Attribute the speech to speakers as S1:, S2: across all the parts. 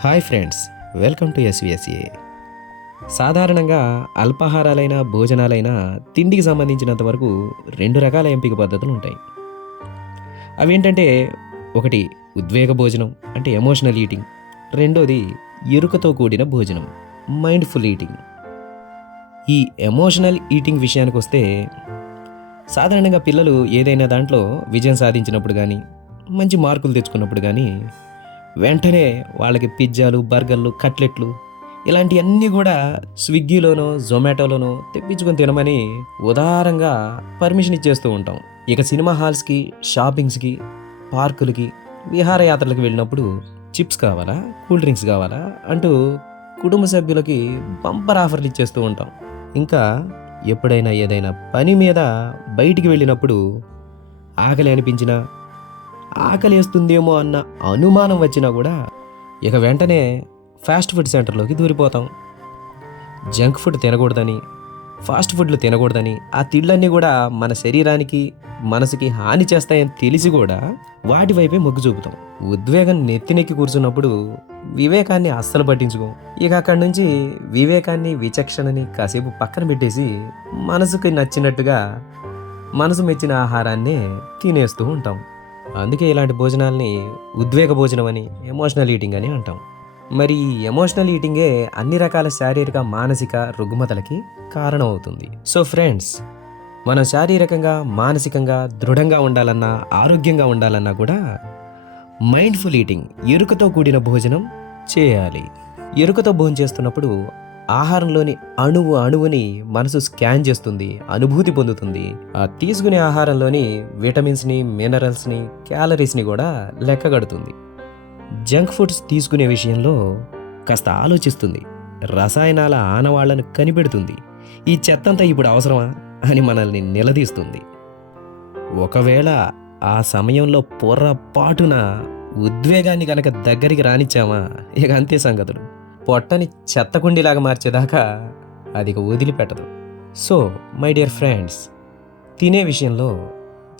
S1: Hi friends welcome to S V S A. సాధారణంగా అల్పాహారాలైన భోజనాలైన తిండికి సంబంధించినంత వరకు రెండు రకాల ఎంపిక పద్ధతులు ఉంటాయి. అవేంటంటే ఒకటి ఉద్వేగ భోజనం అంటే ఎమోషనల్ ఈటింగ్ రెండోది ఎరుకతో కూడిన భోజనం మైండ్ఫుల్ ఈటింగ్ ఈ ఎమోషనల్ ఈటింగ్ విషయానికి వస్తే సాధారణంగా పిల్లలు ఏదైనా దాంట్లో విజయం సాధించినప్పుడు కానీ మంచి మార్కులు తెచ్చుకున్నప్పుడు కానీ వెంటనే వాళ్ళకి పిజ్జాలు బర్గర్లు కట్లెట్లు ఇలాంటివన్నీ కూడా స్విగ్గీలోనో జొమాటోలోనో తెప్పించుకొని తినమని ఉదారంగా పర్మిషన్ ఇచ్చేస్తూ ఉంటాం. ఇక సినిమా హాల్స్కి షాపింగ్స్కి పార్కులకి విహారయాత్రలకు వెళ్ళినప్పుడు చిప్స్ కావాలా కూల్ డ్రింక్స్ కావాలా అంటూ కుటుంబ సభ్యులకి బంపర్ ఆఫర్లు ఇచ్చేస్తూ ఉంటాం. ఇంకా ఎప్పుడైనా ఏదైనా పని మీద బయటికి వెళ్ళినప్పుడు ఆకలి అనిపించినా ఆకలి వేస్తుందేమో అన్న అనుమానం వచ్చినా కూడా ఇక వెంటనే ఫాస్ట్ ఫుడ్ సెంటర్లోకి దూరిపోతాం. జంక్ ఫుడ్ తినకూడదని ఫాస్ట్ ఫుడ్లు తినకూడదని ఆ తిళ్ళన్నీ కూడా మన శరీరానికి మనసుకి హాని చేస్తాయని తెలిసి కూడా వాటి వైపే మొగ్గు చూపుతాం. ఉద్వేగం నెత్తినెక్కి కూర్చున్నప్పుడు వివేకాన్ని అస్సలు పట్టించుకోం. ఇక అక్కడి నుంచి వివేకాన్ని విచక్షణని కాసేపు పక్కన పెట్టేసి మనసుకి నచ్చినట్టుగా మనసు మెచ్చిన ఆహారాన్నే తినేస్తూ ఉంటాం. అందుకే ఇలాంటి భోజనాల్ని ఉద్వేగ భోజనం అని ఎమోషనల్ ఈటింగ్ అని అంటాం. మరి ఎమోషనల్ ఈటింగే అన్ని రకాల శారీరక మానసిక రుగ్మతలకి కారణమవుతుంది. సో ఫ్రెండ్స్ మనం శారీరకంగా మానసికంగా దృఢంగా ఉండాలన్నా ఆరోగ్యంగా ఉండాలన్నా కూడా మైండ్ఫుల్ ఈటింగ్ ఎరుకతో కూడిన భోజనం చేయాలి. ఎరుకతో భోజనం చేస్తున్నప్పుడు ఆహారంలోని అణువు అణువుని మనసు స్కాన్ చేస్తుంది అనుభూతి పొందుతుంది. ఆ తీసుకునే ఆహారంలోని విటమిన్స్ని మినరల్స్ని క్యాలరీస్ని కూడా లెక్కగడుతుంది. జంక్ ఫుడ్స్ తీసుకునే విషయంలో కాస్త ఆలోచిస్తుంది. రసాయనాల ఆనవాళ్ళను కనిపెడుతుంది. ఈ చెత్తంతా ఇప్పుడు అవసరమా అని మనల్ని నిలదీస్తుంది. ఒకవేళ ఆ సమయంలో పొర్రపాటున ఉద్వేగాన్ని కనుక దగ్గరికి రానిచ్చామా? ఇక అంతే సంగతులు. పొట్టని చెత్తకుండిలాగా మార్చేదాకా అది వదిలిపెట్టదు. సో మై డియర్ ఫ్రెండ్స్ తినే విషయంలో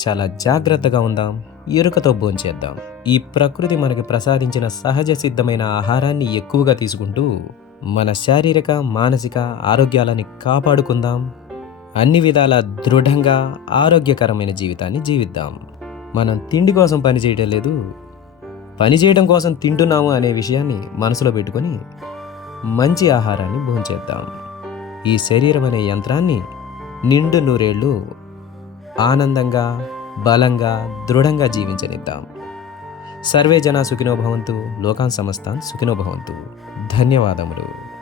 S1: చాలా జాగ్రత్తగా ఉందాం ఎరుకతో భోంచేద్దాం. ఈ ప్రకృతి మనకి ప్రసాదించిన సహజ సిద్ధమైన ఆహారాన్ని ఎక్కువగా తీసుకుంటూ మన శారీరక మానసిక ఆరోగ్యాలని కాపాడుకుందాం. అన్ని విధాల దృఢంగా ఆరోగ్యకరమైన జీవితాన్ని జీవిద్దాం. మనం తిండి కోసం పనిచేయడం లేదు పని చేయడం కోసం తింటున్నాము అనే విషయాన్ని మనసులో పెట్టుకొని మంచి ఆహారాన్ని భోంచేద్దాం. ఈ శరీరం అనే యంత్రాన్ని నిండు నూరేళ్ళు ఆనందంగా బలంగా దృఢంగా జీవించనిద్దాం. సర్వే జన సుఖినోభవంతు లోకాన్ సమస్తాన్ సుఖినో భవంతు. ధన్యవాదములు.